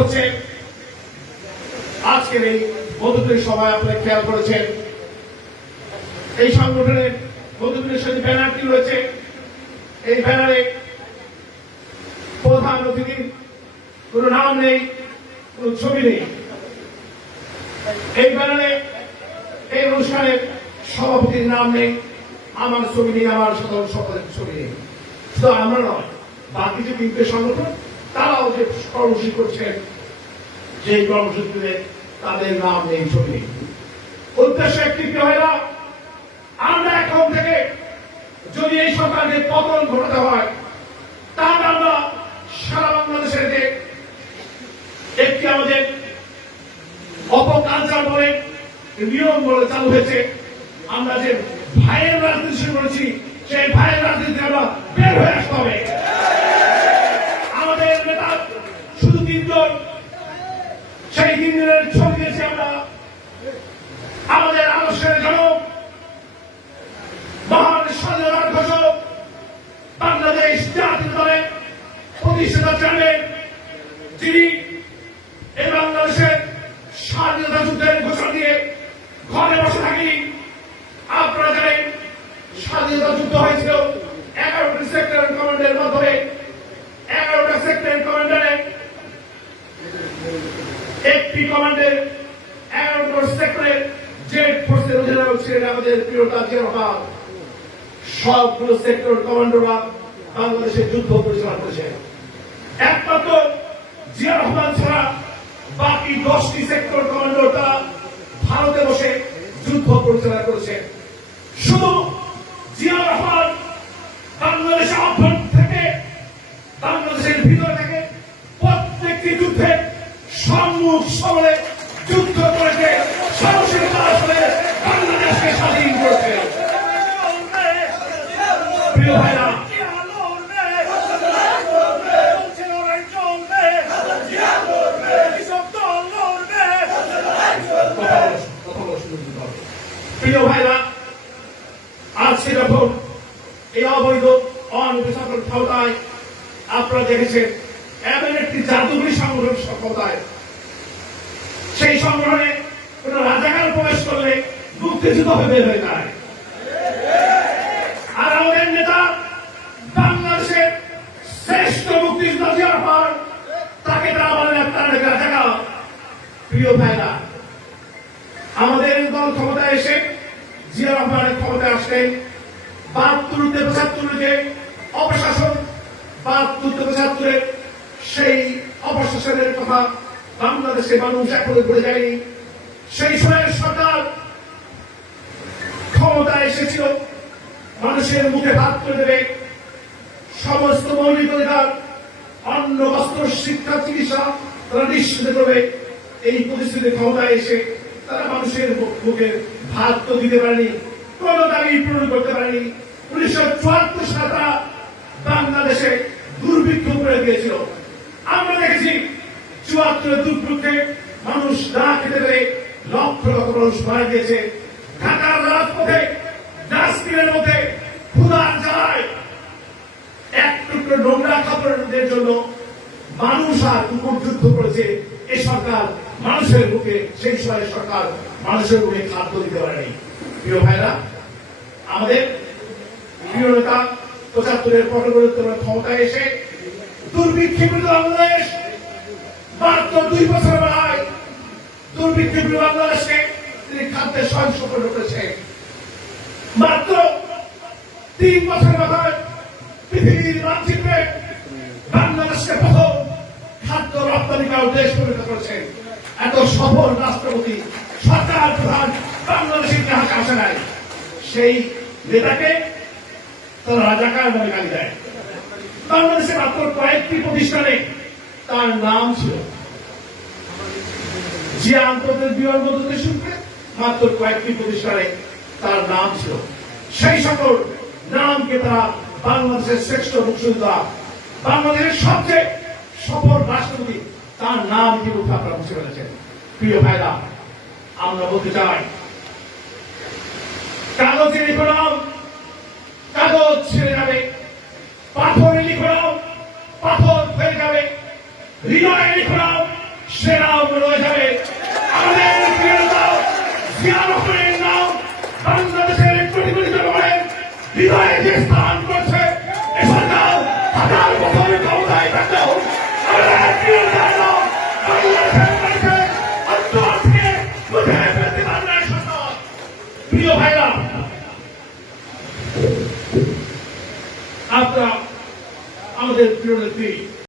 হচ্ছে আজকের এই বন্ধুদের সভায় আপনারা খেয়াল করেছেন এই সংগঠনের বন্ধুদের সাথে ব্যানারটি রয়েছে। এই ব্যানারে প্রধান অতিথির কোন নাম নেই, কোন ছবি নেই। এই ব্যানারে এই অনুষ্ঠানের সভাপতির নাম নেই, আমার ছবি নেই, আমার সাধারণ সম্পাদকের ছবি নেই। শুধু আমরা নয়, বাকি যে তিনটে সংগঠন তারাও যে কর্মসূচি করছেন, যে কর্মসূচিতে তাদের নাম নেই, ছবি নেই। উদ্দেশ্য একটি হয় না, আমরা এখন থেকে যদি এই সরকারকে পতন ঘটাতে হয়, তাহলে আমরা সারা বাংলাদেশের যে একটি আমাদের অপকালচার বলে নিয়ম বলে চালু হয়েছে, আমরা যে ভাইয়ের রাজনীতি শুরু করেছি, সেই ভাইয়ের রাজনীতি আমরা বের হয়ে আসতে হবে। আমাদের নেতা শুধু তিনজন, সেই তিনজনের ছবি দিয়েছি আমরা। আমাদের আদর্শের জনক, মহান স্বাধীনতার ঘোষক, বাংলাদেশ জাতীয় দলের প্রতিষ্ঠাতা চেয়ারম্যান, যিনি এই বাংলাদেশের স্বাধীনতা যুদ্ধের ঘোষণা দিয়ে ঘরে বসে থাকি। আপনারা জানেন স্বাধীনতা যুদ্ধ হয়েছিল 11টি সেক্টর কমান্ডের মাধ্যমে। 11টা সেক্টর কমান্ডারে একটি কমান্ডের 11 সেক্টরের জেড ফোর্সের অধিনায়ক ছিলেন আমাদের প্রিয় জিয়া রহমান। সবগুলো সেক্টর কমান্ডাররা বাংলাদেশের যুদ্ধ পরিচালনা করেছেন। একমাত্র জিয়া রহমান ছাড়া বাকি 10টি সেক্টর কমান্ডাররা ভারতে বসে যুদ্ধ পরিচালনা করেছেন। শুধু জিয়া রহমান বাংলাদেশের অভ্যন্তর থেকে, বাংলাদেশের ভিতর থেকে প্রত্যেকটি যুদ্ধে সম্মুখ সমরে যুদ্ধ করেছে, সাহসের কাজ করে বাংলাদেশকে স্বাধীন করেছে। প্রিয় ভাইরা, প্রিয় ভাইরা, আজকে যখন এই অবৈধ অনির্বাচিত ক্ষমতায় আপনারা দেখেছেন এমন একটি জাদুঘরী সংগঠন ক্ষমতায়, সেই সংগঠনে কোন রাজাকার প্রবেশ করলে মুক্তিযুদ্ধ বের হয়ে যায়। আর আমাদের নেতা বাংলাদেশের শ্রেষ্ঠ মুক্তিযোদ্ধা জিয়া রহমান, তাকে তারা বলেন তারা রাজাকার। প্রিয় ভাইরা, আমাদের দল ক্ষমতায় এসে জিয়া রহমানের ক্ষমতায় আসলেন 72-75 যে অপশাসন, 72-75 সেই অপশাসনের কথা বাংলাদেশে মানুষ এখনো ভুলে যায়নি। সেই সময়ের সরকার ক্ষমতায় এসেছিল মানুষের মুখে ভাত তুলে দেবে, সমস্ত মৌলিক অধিকার, অন্ন, বস্ত্র, শিক্ষা, চিকিৎসা তারা নিশ্চিত করবে। এই পরিস্থিতি ক্ষমতায় এসে তারা মানুষের মুখে ভাত তো দিতে পারেনি, কোন দাবি পূরণ করতে পারেনি। 1974 সালে তারা বাংলাদেশে দুর্ভিক্ষ করে দিয়েছিল। আমরা দেখেছি 74 দুর্ভিক্ষে মানুষ না খেতে পেরে লক্ষ লক্ষ মানুষ মারা গিয়েছে। ঢাকার রাজপথে ডাস্টবিনের মধ্যে ক্ষুধার জ্বালায় এক টুকরো নোংরা খাবারের জন্য মানুষ আর কুকুর যুদ্ধ করেছে। এই সরকার মানুষের মুখে, সেই সময়ের সরকার মানুষের মুখে খাদ্য দিতে পারেনি। প্রিয় ভাইরা, আমাদের প্রিয় নেতা 75-এর পরবর্তী ক্ষমতায় এসে দুর্ভিক্ষে বাংলাদেশ মাত্র 2 বছর বেলায় দুর্ভিক্ষে বাংলাদেশকে তিনি খাদ্যের স্বয়ংসম্পূর্ণ করেছেন। মাত্র 3 বছর মাথায় পৃথিবীর মানচিত্রে বাংলাদেশকে প্রথম খাদ্য রপ্তানিকারক দেশ পরিণত করেছেন। এত সফল রাষ্ট্রপতি, সরকার প্রধান বাংলাদেশের ইতিহাসে আসে নাই। সেই নেতাকে তারা রাজাকার বলে গালি দেয়। বাংলাদেশে মাত্র কয়েকটি প্রতিষ্ঠানে তার নাম ছিল। জিয়া আন্তর্জাতিক বিমানবন্দর থেকে শুরু করে মাত্র কয়েকটি প্রতিষ্ঠানে তার নাম ছিল। সেই সকল নামকে তারা বাংলাদেশের শ্রেষ্ঠ মুক্তিযোদ্ধা, বাংলাদেশের সবচেয়ে সফল রাষ্ট্রপতি, তার নাম ইতিমধ্যে আপনারা মুছে ফেলেছেন। প্রিয় ভাইরা, আমরা বলতে চাই, কাগজে লিখো নাম, কাগজ ছেড়ে যাবে, পাথরে লিখো নাম, পাথর হয়ে যাবে, হৃদয়ে লিখো নাম, হৃদয়ে যে স্থান করছে এ সরকার হাজার বছর ক্ষমতায় থাকলেও আমাদের প্রিয় জানো বাংলাদেশের মানুষের অন্তর থেকে বুঝে ফেলতে পারবে না সরকার। প্রিয় ভাইরা, আপনারা আমাদের প্রিয় নেত্রী